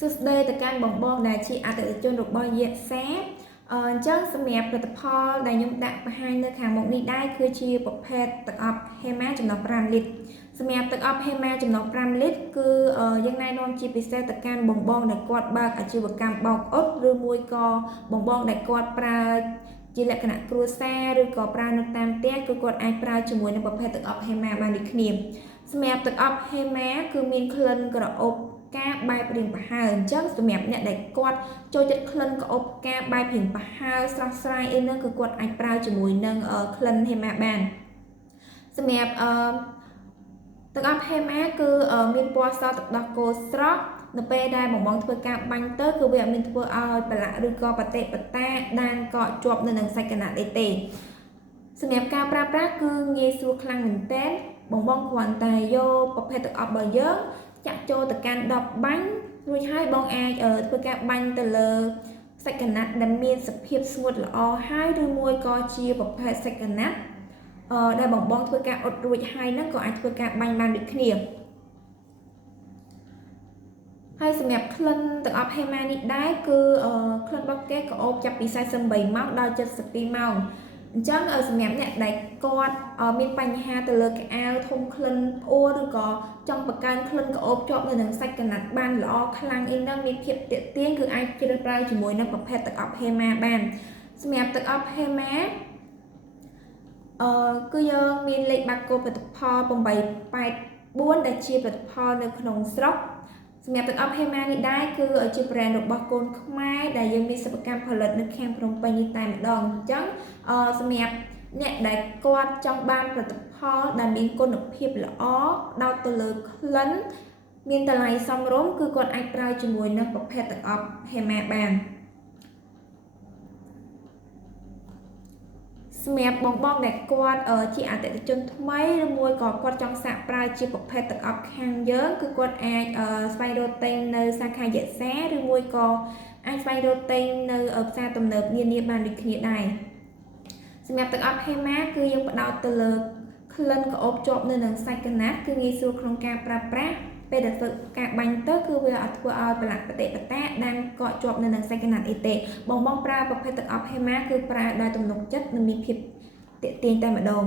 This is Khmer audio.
សួស្តីទៅកាន់បងៗដែលជាអតិថិជនរបស់យេសាអញ្ចឹងសម្រាប់ផលិតផលដែលខ្ញុំដាក់បង្ហាញនៅខាងមុខនេះដែរគឺជាប្រភេទទឹកអប់ Hema ចំណុះ5លីត្រសម្រាប់ទឹកអប់ Hema ចំណុះ5លីត្រគឺយើងណែនាំជាពិសេសទៅកាន់បងៗដែលគាត់បើកអាជីវកម្មបោកអ៊ុតឬមួយក៏បងៗដែលគាត់ប្រើជាលក្ខណៈគ្រួសារឬក៏ប្រើនៅតាមផ្ទះគឺគាត់អាចប្រើជាមួយនឹងប្រភេទទឹកអប់ Hema បានដូចគ្នាសម្រាប់ទឹកអប់ Hema គឺមានក្លិនក្រអូបការបែបរៀងប្រហើរអញ្ចឹងសម្រាប់អ្នកដែលគាត់ចូលចិត្តក្លិនក្រអូបការបែបរៀងប្រហើរស្រស់ស្រាយអីហ្នឹងគឺគាត់អាចប្រើជាមួយនឹងក្លិន Hema បានសម្រាប់ទឹកអប់ Hema គឺមានពណ៌សទឹកដោះគោស្រស់នៅពេលដែលបងធ្វើការបាញ់ទៅគឺវាអត់មានធ្វើឲ្យប្រឡាក់ឬក៏បតេបតាដានកកជាប់នៅនឹងសាច់ក្រណាត់អីទេសម្រាប់ការប្រើប្រាស់គឺងាយស្រួលខ្លាំងមែនទែនបងគ្រាន់តែយកប្រភេទទឹកអប់របស់យើងចាក់ចូលទៅកាន់ដបបាញ់រួចហើយបងអាចធ្វើការបាញ់ទៅលើសាច់ក្រណាត់ដែលមានសភាពស្ងួតល្អហើយឬមួយក៏ជាប្រភេទសាច់ក្រណាត់ដែលបងធ្វើការអ៊ុតរួចហើយហ្នឹងក៏អាចធ្វើការបាញ់បានដូចគ្នាហើយសម្រាប់ក្លិនទឹកអប់ Hema នេះដែរគឺក្លិនរបស់គេក្រអូបចាប់ពី48ម៉ោងដល់72ម៉ោងអញ្ចឹងសម្រាប់អ្នកដែលគាត់មានបញ្ហាទៅលើកៅអៅធំក្លិនផ្អួរឬក៏ចង់បង្កើនក្លិនក្រអូបជាប់នៅនឹងសាច់ក្រណាត់បានល្អខ្លាំងអីហ្នឹងមានភាពទាក់ទាញគឺអាចជ្រើសរើសជាមួយនឹងប្រភេទទឹកអប់ Hema បានសម្រាប់ទឹកអប់ Hema គឺយើងមានលេខបាកូដផលិតផល884ដែលជាផលិតផលនៅក្នុងស្រុកសម្រាប់ទឹកអប់ Hema នេះដែរគឺជា brand របស់កូនខ្មែរដែលយើងមានសិប្បកម្មផលិតនៅខាងភ្នំពេញនេះតែម្ដងអញ្ចឹងសម្រាប់អ្នកដែលគាត់ចង់បានផលិតផលដែលមានគុណភាពល្អដោតទៅលើក្លិនមានតម្លៃសមរម្យគឺគាត់អាចប្រើជាមួយនឹងប្រភេទទឹកអប់ Hema បានសម្រាប់បងដែលគាត់ជាអតិថិជនថ្មីឬមួយក៏គាត់ចង់សាកប្រើជាប្រភេទទឹកអប់ខាងយើងគឺគាត់អាចស្វែងរកទិញនៅសាខាយសាឬមួយក៏អាចស្វែងរកទិញនៅផ្សារទំនើបនានាបានដូចគ្នាដែរសម្រាប់ទឹកអប់ Hema គឺយើងផ្ដោតទៅលើក្លិនក្រអូបជាប់នៅនឹងសាច់ក្រណាត់គឺងាយស្រួលក្នុងការប្រើប្រាស់ពេលដែលធ្វើការបាញ់ទៅគឺវាអត់ធ្វើឲ្យប្រឡាក់បតេបតាដាំកកជាប់នៅនឹងសាច់ក្រណាត់អីទេបងប្រើប្រភេទទឹកអប់ Hema គឺប្រើដោយទំនុកចិត្តនិងមានភាពទាក់ទាញតែម្ដង